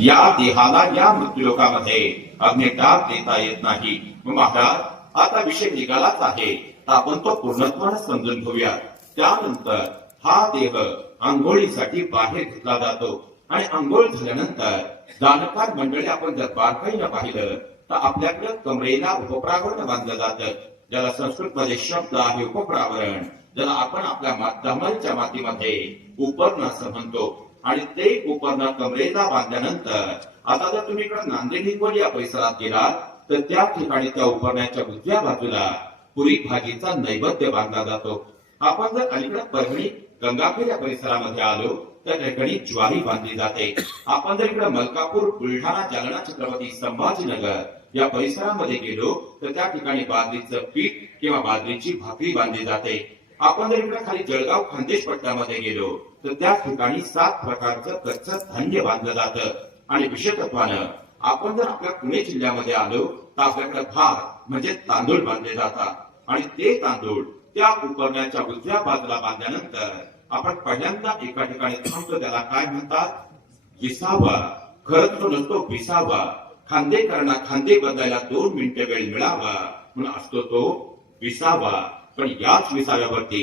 या देहाला या मृत्यूलोकामध्ये अग्निटाप देता येत नाही. महाराज आता विषय निघालाच आहे. तर आपण तो पूर्णत्वाने समजून घेऊया. त्यानंतर हा देह आंघोळीसाठी बाहेर घेतला जातो. आणि आंघोळ झाल्यानंतर जाणकार मंडळी आपण जर बारकाईनं पाहिलं तर आपल्याकडे कमरेला उपप्रावरण बांधलं जातं. ज्याला संस्कृत मध्ये शब्द आहे उपप्रावरण ज्याला आपण आपल्या माध्यमांच्या मातीमध्ये उपरण असं म्हणतो. आणि ते उपर्ण कमरेला बांधल्यानंतर आता जर तुम्ही इकडे नांदेड हिंगोली या परिसरात गेलात तर त्या ठिकाणी त्या उपरण्याच्या उजव्या बाजूला पुरी भाजीचा नैवेद्य बांधला जातो. आपण जर अलीकडे परभणी गंगाखेड या परिसरामध्ये आलो तर त्या ठिकाणी ज्वारी बांधली जाते. आपण जर इकडे मलकापूर बुलढाणा जालना छत्रपती संभाजीनगर या परिसरामध्ये गेलो तर त्या ठिकाणी बाजरीचं पीठ किंवा बाजरीची भाकरी बांधली जाते. आपण जर इकडे खाली जळगाव खानदेश पट्ट्यामध्ये गेलो तर त्या ठिकाणी सात प्रकारचं कच्चं धान्य बांधलं जातं. आणि विशेषत्वानं आपण जर आपल्या पुणे जिल्ह्यामध्ये आलो तर आपल्याकडे भात म्हणजे तांदूळ बांधले जातात. आणि ते तांदूळ त्या उपरण्याच्या उजव्या बाजूला बांधल्यानंतर आपण पहिल्यांदा एका ठिकाणी थांबतो त्याला काय म्हणतात? विसावा. खरंच तो नसतो विसावा. खांदेकरांना खांदे बदलायला दोन मिनिटं वेळ मिळावा म्हणून असतो तो विसावा. पण याच विसाव्यावरती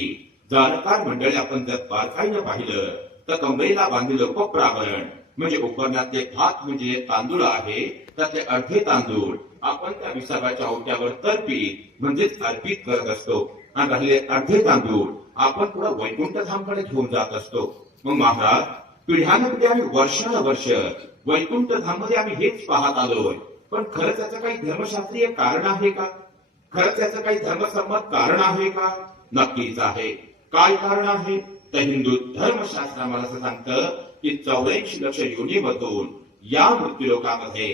जाणकार मंडळी आपण जर बारकाईनं पाहिलं तर कमरेला बांधलेलं उपप्रावरण म्हणजे उपरण्यातले भात म्हणजे तांदूळ आहे त्यातले अर्धे तांदूळ आपण त्या विसाव्याच्या ओट्यावर तर्पित म्हणजेच अर्पित करत असतो. आणि राहिले अर्धे तांदूळ आपण पुढे वैकुंठ धामकडे घेऊन जात असतो. मग महाराज पिढ्यानपिढ्या आम्ही वर्षानुवर्ष वैकुंठ धाममध्ये आम्ही हेच पाहत आलोय. पण खरंच त्याचं काही धर्मशास्त्रीय कारण आहे का? खरंच याचं काही धर्मसंमत कारण आहे का? नक्कीच आहे. काय कारण आहे? तर हिंदू धर्मशास्त्र आम्हाला असं सांगतं की चौऱ्याऐंशी लक्ष योनीमधून या मृत्यूलोकामध्ये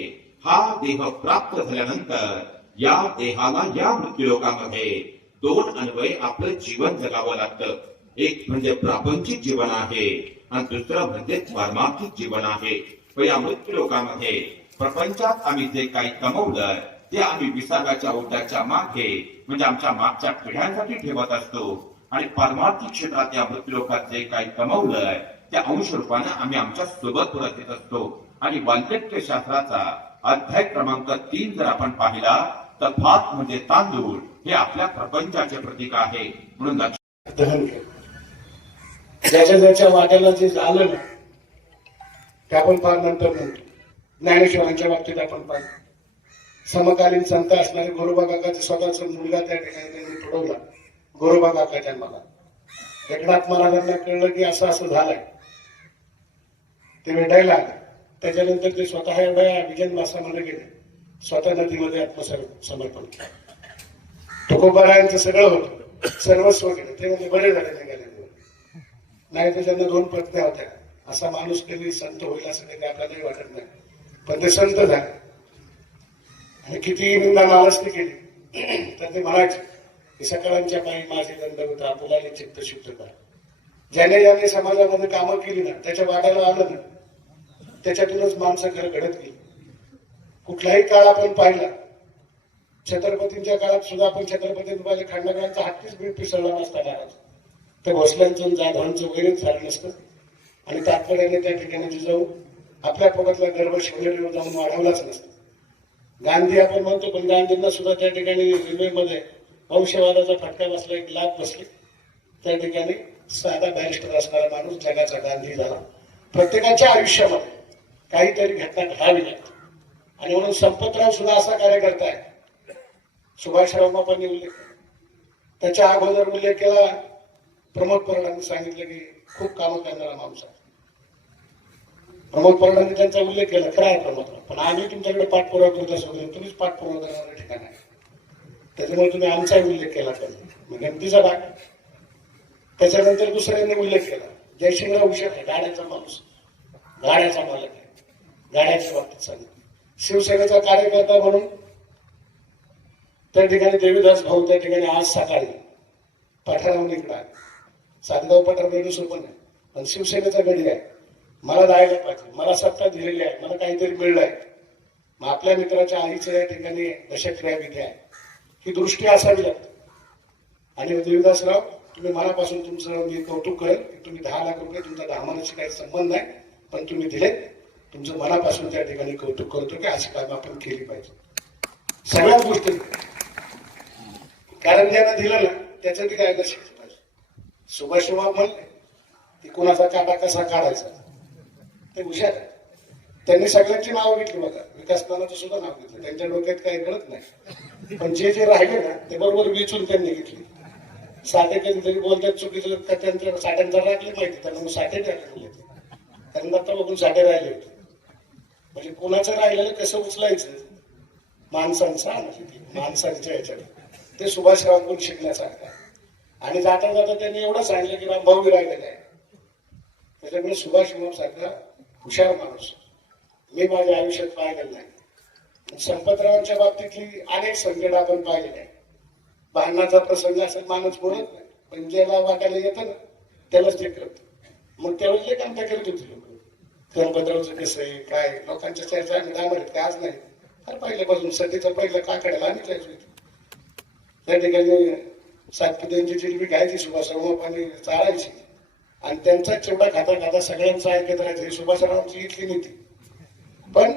हा देह प्राप्त झाल्यानंतर या देहाला या मृत्यूलोकामध्ये दोन अन्वय आपलं जीवन जगावं लागतं. एक म्हणजे प्रापंचिक जीवन आहे आणि दुसरं म्हणजे पारमार्थिक जीवन आहे. पण या मृत्यूलोकामध्ये प्रपंचात आम्ही जे काही कमवलं ते आम्ही विसर्गाच्या ओट्याच्या मागे म्हणजे आमच्या मागच्या पिढ्यांसाठी ठेवत असतो. आणि परमार्थिक क्षेत्रात या मृत्यूलोकात जे काही कमवलंय त्या अंश रूपाने आम्ही आमच्यासोबत पुरत येत असतो. आणि वाल्यक्य शास्त्राचा अध्याय क्रमांक तीन जर आपण पाहिला तर भात म्हणजे तांदूळ हे आपल्या प्रपंचाचे प्रतीक आहे. म्हणून लक्षात दहन ज्याच्या ज्याच्या वाट्याला जे झालं ना ते आपण फार नंतर म्हणतो ज्ञानेश्वरांच्या बाबतीत आपण पाहिलं समकालीन संत असणारे गोरोबा काकाचा स्वतःचा मुलगा त्या ठिकाणी त्यांनी तुडवला. गोरोबा काका जन्माला. एकनाथ महाराजांना कळलं की असं असं झालंय. ते भेटायला आले. त्याच्यानंतर ते स्वतः एवढ्या विजन मासामध्ये गेले. स्वतः नदीमध्ये आत्मसर समर्पण केलं. तुकोबारायांचं सगळं होतं. सर्वस्व केलं ते म्हणजे बरे झाले निघाले नाही तर त्यांना दोन पत्न्या होत्या. असा माणूस कधी संत होईल असं काही आपल्यालाही वाटत नाही. पण ते संत झाले. आणि किती निंदा नाराजती केली. तर ते म्हणायचे की सकाळांच्या पायी माझे दंड होता चित्त शुद्धता ज्याने ज्याने समाजामध्ये कामं केली ना त्याच्या वाट्याला आलं ना त्याच्यातूनच माणसं खरं घडत गेली. कुठलाही काळ आपण पाहिला छत्रपतींच्या काळात सुद्धा आपण छत्रपती पाहिले खंडग्रांचा हत्तीच बीड पिसळला नसता महाराज. ते भोसल्यांचं जाधवांचं वैरच झालं नसतं. आणि तात्पर्याने त्या ठिकाणी जाऊन आपल्या पोटातला गर्भ शिवलेलीवर जाऊन वाढवलाच नसतं. गांधी आपण म्हणतो पण गांधींना सुद्धा त्या ठिकाणी रेल्वेमध्ये वंशवादाचा फटका बसला एक लाभ बसले. त्या ठिकाणी साधा बॅरिस्टर असणारा माणूस जगाचा गांधी झाला. प्रत्येकाच्या आयुष्यामध्ये काहीतरी घटना घडावी लागते. आणि म्हणून संपतराव सुद्धा असा कार्यकर्ता आहे. सुभाष रामापांनी उल्लेख त्याच्या अगोदर उल्लेख केला. प्रमोद पराडांनी सांगितलं की खूप कामं करणारा माणूस आहे. प्रमोद पवारांनी त्यांचा उल्लेख केला खरा आहे प्रमोद. पण आम्ही तुमच्याकडे पाठपुरावा करत असतो तुम्हीच पाठपुरावा करणारं ठिकाण. आहे त्याच्यामुळे तुम्ही आमचा उल्लेख केला पाहिजे मग गमतीचा भाग. त्याच्यानंतर दुसऱ्यांनी उल्लेख केला. जयसिंगराव उशीर आहे गाड्याचा माणूस. गाड्याचा मालक आहे. गाड्याच्या बाबतीत सांगितलं शिवसेनेचा कार्यकर्ता म्हणून त्या ठिकाणी देवीदास भाऊ त्या ठिकाणी आज सकाळी पठाराहून इकडे आहे. सातगाव पठार वेगळं सोपं आहे. पण शिवसेनेचा गडी आहे. मला जायला पाहिजे. मला सत्ता दिलेली आहे. मला काहीतरी मिळलंय मग आपल्या मित्राच्या आईचं या ठिकाणी दशक्रिया विधी आहे. ही दृष्टी असावी लागते. आणि देवीदासराव तुम्ही मनापासून तुमचं मी कौतुक करेल की तुम्ही दहा लाख रुपये तुमचा धामानाशी काही संबंध नाही पण तुम्ही दिले. तुमचं मनापासून त्या ठिकाणी कौतुक करतो की अशी कामं आपण केली पाहिजे. सगळ्याच गोष्टी. कारण ज्यांना दिलं ना त्याचं ते काय शिकलं पाहिजे सुभाष म्हणले की कुणाचा काटा कसा काढायचा? ते हुशार त्यांनी सगळ्यांची नावं घेतली बघा. विकास मानाचं सुद्धा नाव घेतलं. त्यांच्या डोक्यात काही कळत नाही. पण जे जे राहिले ना ते बरोबर विचून त्यांनी घेतली. साठे तरी बोलतात चुकीचं का त्यांच्या साठ्यांचा राखले माहिती त्यांना मग साठे टाकले त्यांना आता बघून साठे राहिले होते. म्हणजे कोणाचं राहिलेलं कसं उचलायचं? माणसांचा माणसांच्या ह्याच्यात. ते सुभाषरावांकडून शिकण्यासारखं आणि जाता जाता त्यांनी एवढं सांगितलं की रामभाऊ बी राहिलेला आहे. त्याच्यामुळे सुभाष सारखा हुशार माणूस. मी माझ्या आयुष्यात पाहिलेलं नाही. संपतरावांच्या बाबतीतली अनेक संकट आपण पाहिलेले आहे भांडणाचा प्रसंग असेल माणूस बोलत नाही. पण ज्याला वाटायला येतं ना त्यालाच ते करत. मग त्यावेळेस ते काम करत होती लोक. संपतरावचं कसं आहे काय लोकांच्या चर्चा आम्ही काय आज नाही. अरे पहिल्यापासून सध्याचा पहिलं काकड्याला आम्ही जायचो इथे. त्या ठिकाणी सातपद्यांची जिलबी घ्यायची सुभाषराव आणि चाळायची. आणि त्यांचा चिवडा खाता खाता सगळ्यांचं ऐकत राहायचं ही सुभाषरावांची इथली नीती. पण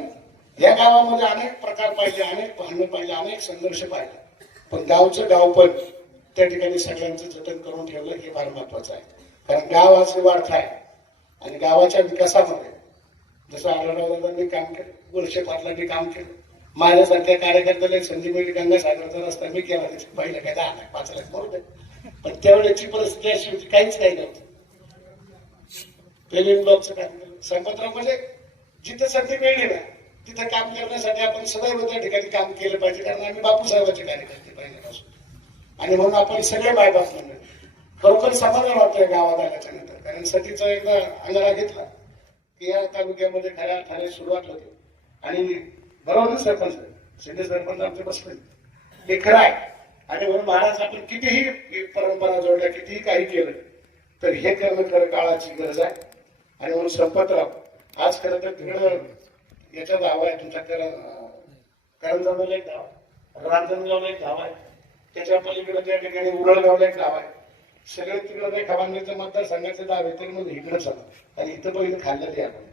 या गावामध्ये अनेक प्रकार पाहिले अनेक भांडणं पाहिले अनेक संघर्ष पाहिले. पण गावचं गाव पण त्या ठिकाणी सगळ्यांचं जतन करून ठेवलं हे फार महत्वाचं आहे. कारण गाव आज वाढत आहे. आणि गावाच्या विकासामध्ये जसं आढळरावांनी काम केलं गुळशे पाटलांनी काम केलं. माझ्यासारख्या कार्यकर्त्याला एक संधी मिळली गंगासागरचा रस्ता मी केला त्याची पहिलं काय दहा लाख पाच लाख बरोबर पण त्यावेळेची परिस्थिती अशी होती काहीच काही नव्हतं. पेलिंग ब्लॉकचं काम केलं संपतराव म्हणजे जिथे संधी मिळली ना तिथे काम करण्यासाठी आपण सदैव त्या ठिकाणी काम केलं पाहिजे कारण आम्ही बापूसाहेबांचे कार्यकर्ते पहिल्यापासून. आणि म्हणून आपण सगळे मायबाप म्हणून. खरोखर समाधान वाटतंय गावात आल्याच्यानंतर. कारण सतीचा एकदा अंगारा घेतला की या तालुक्यामध्ये खऱ्या ठाणे सुरुवात होते. आणि बरोबर ना सरपंच? शिंदे सरपंच आमचे बसले. हे खरं आहे. आणि म्हणून महाराज आपण कितीही परंपरा जोडल्या कितीही काही केलं तर हे करणं खरं काळाची गरज आहे. आणि म्हणून संपतराव आज खरं तर तिकडं याच्या गाव आहे तुमच्या कर एक गाव आहे. रांजणगावला एक गाव आहे. त्याच्या पलीकडे त्या ठिकाणी उरळगावला एक गाव आहे. सगळे तिकडं काही खबांनीचं मतदारसंघाचे दाव आहे तर मग इकडे आणि इथं पहिलं खाल्लं ते आपण.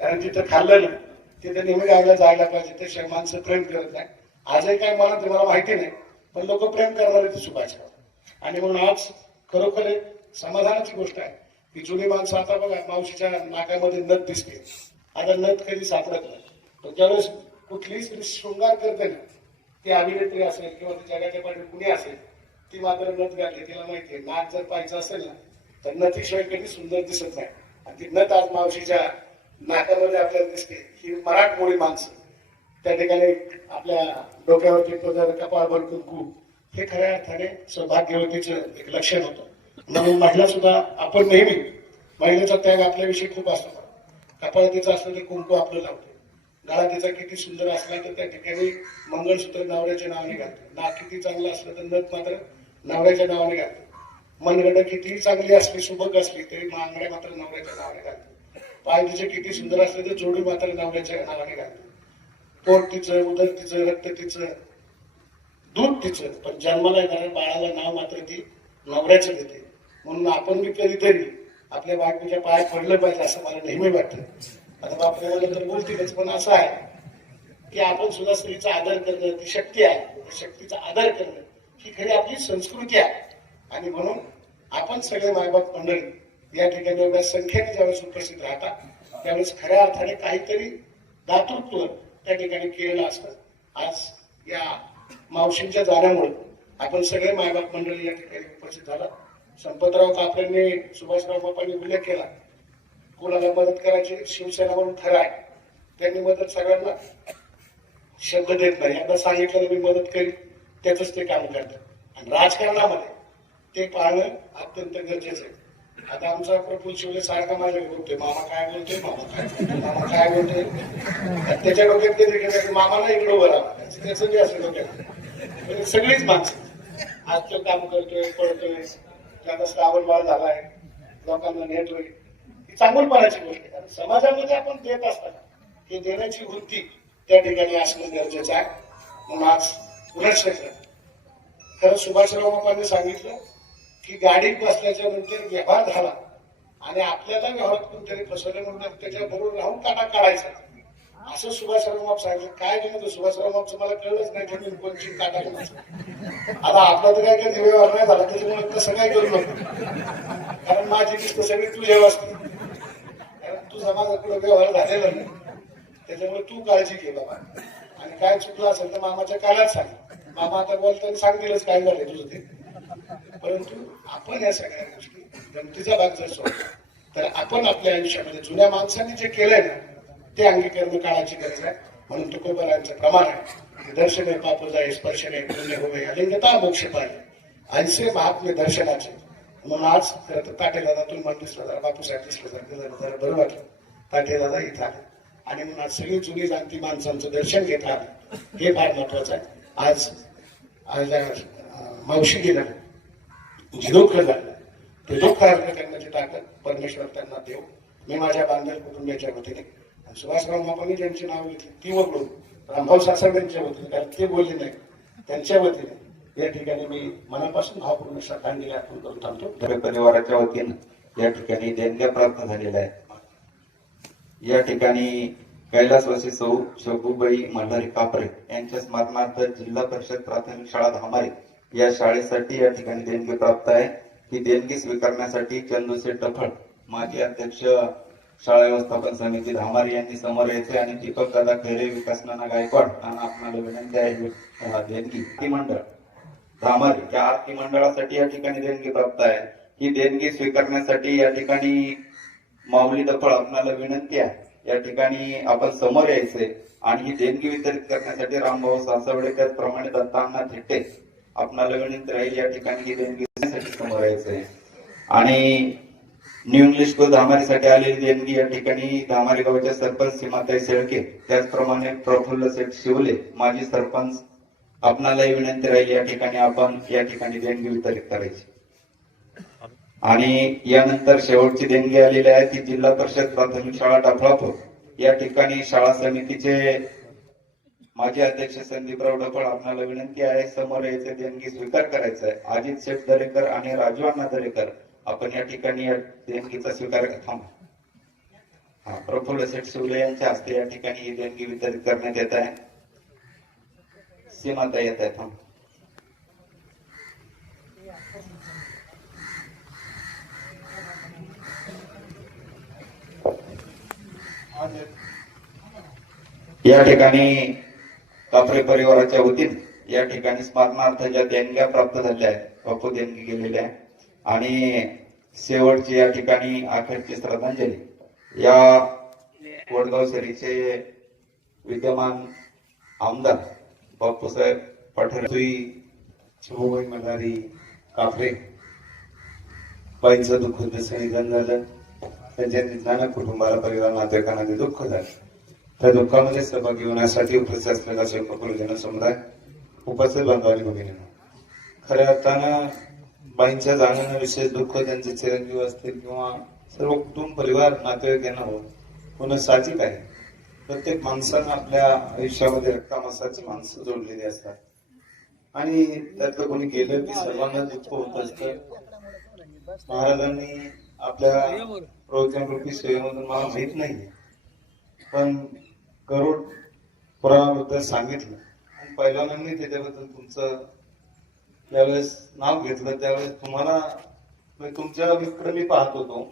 कारण तिथं खाल्लं ना तिथं नेहमी गायला जायला पाहिजे ते माणसं प्रेम करत नाही. आजही काय मला तुम्हाला माहिती नाही पण लोक प्रेम करणारे ते सुभाषराव. आणि म्हणून आज खरोखर एक समाधानाची गोष्ट आहे. ती जुनी माणसं आता बघा मावशीच्या नाकामध्ये नथ दिसते. आता नथ कधी सापडत नाही. पण ज्यावेळेस कुठलीही स्त्री शृंगार करते ना ती अभिनेत्री असेल किंवा ती जगाच्या पाठी कुणी असेल ती मात्र नथ घातली. तिला माहितीये नाक जर पाहिजे असेल ना तर नथीशिवाय कधी सुंदर दिसत नाही. आणि ती नथ आज मावशीच्या नाकामध्ये आपल्याला दिसते. ही मराठमोळी माणसं. त्या ठिकाणी आपल्या डोक्यावरती पदर कपाळभर कुंकू हे खऱ्या अर्थाने सौभाग्यवतीचं एक लक्षण होतं. म्हणून महिला सुद्धा आपण नेहमी महिलेचा त्याग आपल्याविषयी खूप असतो. कपाळातीचं असलं तर कुंकू आपलं लावतो. गळा किती सुंदर असला तर त्या ठिकाणी मंगळसूत्र नवऱ्याच्या नावाने घालतो. नाक किती चांगलं असलं तर नथ मात्र नवऱ्याच्या नावाने घालतो. मनगड कितीही चांगली असली सुबक असली तरी मांगड्या मात्र नवऱ्याच्या नावाने घालतो. पाय तिचे किती सुंदर असले तर जोडी मात्र नवऱ्याच्या नावाने घालतो. पोट तिचं उदर तिचं रक्त तिचं दूध तिचं. पण जन्माला येणाऱ्या बाळाला नाव मात्र ती नवऱ्याचं देते. म्हणून आपण बी कधीतरी आपल्या बायकोच्या पाय पडलं पाहिजे असं मला नेहमी वाटतं. आता बापरे तर बोलतीलच पण असं आहे की आपण सुद्धा स्त्रीचा आदर करणं ती शक्ती आहे. त्या शक्तीचा आदर करणं ही खरी आपली संस्कृती आहे. आणि म्हणून आपण सगळे मायबाप मंडळी या ठिकाणी एवढ्या संख्येने ज्यावेळेस उपस्थित राहतात त्यावेळेस खऱ्या अर्थाने काहीतरी दातृत्व त्या ठिकाणी केलेलं असतं. आज या मावशींच्या जाण्यामुळे आपण सगळे मायबाप मंडळी या ठिकाणी उपस्थित झाला संपतराव कापरेंनी सुभाषराव बापांनी उल्लेख केला. कोणाला मदत करायची? शिवसेना म्हणून खरं आहे. त्यांनी मदत सगळ्यांना शब्द देत नाही. आता सांगितलं मी मदत करीन त्याच ते काम करतात. आणि राजकारणामध्ये ते पाहणं अत्यंत गरजेचं आहे. आता आमचा प्रफुल शिवले सारखा माझ्या बोलतोय. मामा काय बोलतोय? मामा काय मामा काय बोलतोय? त्याच्या डोक्यात ते मामाला इकडं उभं राहा त्याचं जे असेल डोक्यात. सगळीच माणसं. आज तो काम करतोय पळतोय. त्याचा श्रावण बाळ झालाय लोकांना नेटोय ही चांगलपणाची गोष्ट आहे. कारण समाजामध्ये आपण देत असताना हे देण्याची वृत्ती त्या ठिकाणी असणं गरजेचं आहे. म्हणून आज पुनश्च खरं सुभाषराव बापांनी सांगितलं की गाडीत बसल्याच्या नंतर व्यवहार झाला आणि आपल्याला व्यवहारात कोणतरी फसवले म्हणून त्याच्या बरोबर राहून काटा काढायचा. असं सुभाषराव माप सांगितलं काय केलं सुभाषराव बाबचं मला कळलंच नाही म्हणून कोणची काटा कोणाचा आता आपला तर काय काय व्यवहार नाही झाला त्याच्यामुळे तसं काय करू नको. कारण माझी किस्त सगळी तुझ्या असते कारण तुझा माझा कुठं व्यवहार झालेला नाही. त्याच्यामुळे तू काळजी घे बाबा. आणि काय चुकलं असेल तर मामाच्या कानात सांग. मामा आता बोलताना सांगतीलच काय झालंय तुझं ते. परंतु आपण या सगळ्या गोष्टी गमतीचा भाग जर सोडला तर आपण आपल्या आयुष्यामध्ये जुन्या माणसांनी जे केलंय ना ते अंगीकरण काळाची गरज आहे. म्हणून तुकोबरांचं प्रमाण आहे. दर्शने पाप जाय स्पर्शने पुण्य होवे अलिंगता मोक्ष पाहिजे ऐसे महात्म्य दर्शनाचे. म्हणून आज खरं तर ताटे दादा तुम्ही मन दिसलं जरा बापूसाहेब दिसलं जरा जरा जरा बरं वाटलं. ताटे दादा इथं आले. आणि म्हणून आज सगळी जुनी जाणती माणसांचं दर्शन घेत आलं. हे फार महत्वाचं आहे. आज आज मावशी गेला जे झालं. ते दुःख हरण करण्याची ताकद परमेश्वर त्यांना देव. मी माझ्या बांधल कुटुंबियाच्या वतीने सुभाषराव मापांनी ज्यांची नाव घेतली. ती वगळून. रामभाऊ सासरकरांच्या वतीने. कारण ते बोलले नाही. त्यांच्या वतीने. या ठिकाणी मी मनापासून भावपूर्ण श्रद्धांजली अर्पण करून थांबतो. धरे परिवाराच्या वतीनं या ठिकाणी देणग्या प्राप्त झालेल्या आहेत. या ठिकाणी कैलासवासी सौ शबूबाई मल्हारी कापरे यांच्या स्मरणार्थ जिल्हा परिषद प्राथमिक शाळा धामारे या शाळेसाठी या ठिकाणी देणगी प्राप्त आहे. ही देणगी स्वीकारण्यासाठी चंदूसे टफळ माजी अध्यक्ष शाळा व्यवस्थापन समिती धामारी यांनी समोर यायचे आणि दीपक दादा खैरे विकास नाना गायकवाड यांना आपणाला विनंती आहे देणगी ती मंडळ धामारी या आरती मंडळासाठी या ठिकाणी देणगी प्राप्त आहे. ही देणगी स्वीकारण्यासाठी या ठिकाणी माऊली दफळ आपणाला विनंती आहे. या ठिकाणी आपण समोर यायचे आणि ही देणगी वितरित करण्यासाठी रामभाऊ सासवडे त्याचप्रमाणे दत्तांना थेटे आपणाला विनंती राहील. या ठिकाणी ही देणगी समोर यायचंय. आणि न्यू इंग्लिश स्कूल धामारीसाठी आलेली देणगी या ठिकाणी धामारी गावच्या सरपंच सीमाताई शेळके त्याचप्रमाणे प्रफुल्ल शेठ शिवले माजी सरपंच आपणालाही विनंती राहील या ठिकाणी आपण या ठिकाणी देणगी वितरित करायची. आणि यानंतर शेवटची देणगी आलेली आहे ती जिल्हा परिषद प्राथमिक शाळा टाफळापूर या ठिकाणी शाळा समितीचे माजी अध्यक्ष संदीपराव डफळ आपणाला विनंती आहे समोर याचे देणगी स्वीकार करायचा आहे अजित शेठ दरेकर आणि राजू अण्णा दरेकर आपण या ठिकाणी या देणगीचा स्वीकार थांबा. हा, प्रफुल्ल सेठ सुर्ले यांच्या हस्ते या ठिकाणी ही देणगी वितरित करण्यात येत आहे. सीमाता येत आहे थांब. या ठिकाणी कापरे परिवाराच्या वतीने या ठिकाणी स्मरणार्थ ज्या देणग्या प्राप्त झाल्या आहेत बापू देणगी गेलेल्या आहे आणि शेवटची या ठिकाणी अखेरची श्रद्धांजली. या वडगाव शहरीचे विद्यमान आमदार बापूसाहेब पठारे शिवभाई मल्हारी काफरे बाईंचं दुःख जसं निधन झालं त्यांच्या निधनानं कुटुंबाला परिवार नातेवाईकांना ते दुःख झालं त्या दुःखामध्ये सहभागी होण्यासाठी उपस्थित असलेला स्वयंपाक जनसमुदाय उपस्थित बांधवांनी भगिनी खऱ्या अर्थानं बाईंच्या जाण्यानं विशेष दुःख त्यांचे चिरंजीव असतील किंवा सर्व कुटुंब परिवार नातेवाईक यांना हो होणं साहजिक आहे. प्रत्येक माणसानं आपल्या आयुष्यामध्ये रक्तामासाची माणसं जोडलेली असतात. आणि त्यातलं कोणी गेलं की सर्वांना दुःख होत असत. महाराजांनी आपल्या प्रवचनरूपी सेवेमधून मला माहीत नाही. पण करोड पुराणाबद्दल सांगितलं. आणि पहिलवानांनी त्याच्याबद्दल तुमचं त्यावेळेस नाव घेतलं त्यावेळेस तुम्हाला म्हणजे तुमच्या मित्र मी पाहत होतो.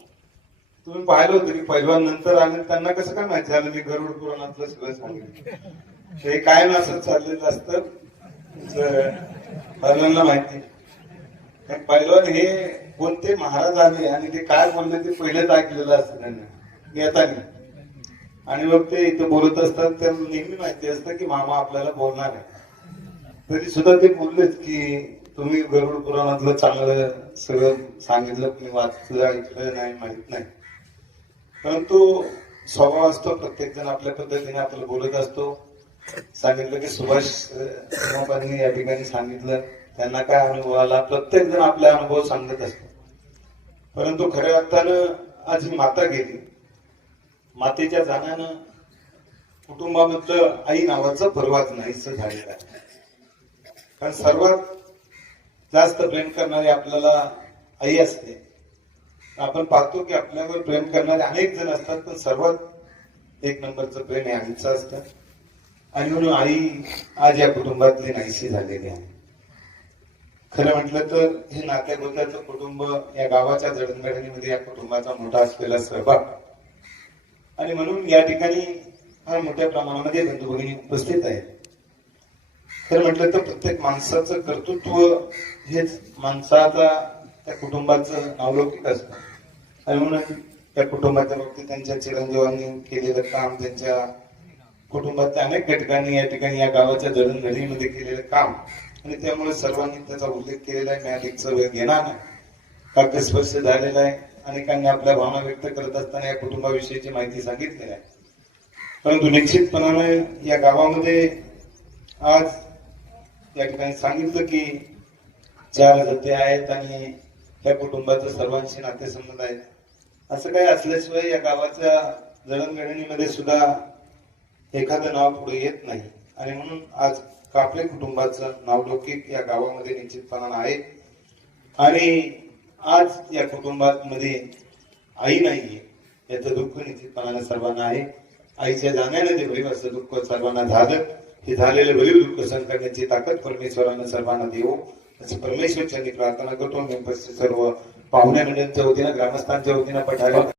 तुम्ही पाहिलं होतं की पहिलवान नंतर आणि त्यांना कसं काय माहिती झालं? मी गरुड पुराणातलं सगळं सांगितलं. हे काय नसत चाललेलं असतं तुमचं माहिती. पहिलवान हे कोणते महाराज आले आणि ते काय बोलले ते पहिलेच ऐकलेलं असतं त्यांना. येताना आणि मग ते इथं बोलत असतात त्यांना नेहमी माहिती असतं की मामा आपल्याला बोलणार आहे. तरी सुद्धा ते बोललेत की तुम्ही गरुड पुराणातलं चांगलं सगळं सांगितलं मी वाचलं ऐकलं नाही माहीत नाही. परंतु स्वभाव असतो प्रत्येक जण आपल्या पद्धतीने आपल्याला बोलत असतो. सांगितलं की सुभाष मामांनी या ठिकाणी सांगितलं त्यांना काय अनुभव आला? प्रत्येक जण आपला अनुभव सांगत असतो. परंतु खऱ्या अर्थानं आज ही माता गेली. मातेच्या जाण्यानं कुटुंबामधलं आई नावाचं पर्वाच नाहीच झालेलं आहे. कारण सर्वात जास्त प्रेम करणारी आपल्याला आई असते. आपण पाहतो की आपल्यावर प्रेम करणारे अनेक जण असतात पण सर्वात एक नंबरचं प्रेम हे आईचं असतं. आणि म्हणून आई आज या कुटुंबातली नाहीशी झालेली आहे. खरं म्हटलं तर हे नात्यागोत्याचं कुटुंब या गावाच्या जडणघडणीमध्ये या कुटुंबाचा मोठा असलेला सहभाग. आणि म्हणून या ठिकाणी फार मोठ्या प्रमाणामध्ये बंधू भगिनी उपस्थित आहेत. खरं म्हटलं तर प्रत्येक माणसाचं कर्तृत्व हेच माणसाचा त्या कुटुंबाचं नावलौकिक असतं. आणि म्हणून त्या कुटुंबाच्या बाबतीत त्यांच्या चिरंजीवांनी केलेलं काम त्यांच्या कुटुंबातल्या अनेक घटकांनी या ठिकाणी या गावाच्या जडणघडीमध्ये केलेलं काम. आणि त्यामुळे सर्वांनी त्याचा उल्लेख केलेला आहे. मी अधिकचा वेळ घेणार नाही. काव्यस्पर्श झालेला आहे. अनेकांनी आपल्या भावना व्यक्त करत असताना या कुटुंबाविषयीची माहिती सांगितलेली आहे. परंतु निश्चितपणाने या गावामध्ये आज या ठिकाणी सांगितलं की चार जते आहेत आणि त्या कुटुंबाचं सर्वांशी नातेसंबंध आहेत. असं काही असल्याशिवाय या गावाच्या जडणघडणीमध्ये सुद्धा एखादं नाव पुढे येत नाही. आणि म्हणून आज कापले कुटुंबाचं नावलौकिक या गावामध्ये निश्चितपणानं आहे. आणि आज या कुटुंबामध्ये आई नाहीये याचं दुःख निश्चितपणाने सर्वांना आहे. आईच्या जाण्याने ते असं दुःख सर्वांना झालं हे झालेले भरीव प्रसन्न करण्याची ताकद परमेश्वरानं सर्वांना देऊ. अशी परमेश्वरच्या प्रार्थना करतो सर्व पाहुण्या मंडळांच्या वतीनं ग्रामस्थांच्या वतीनं पठारे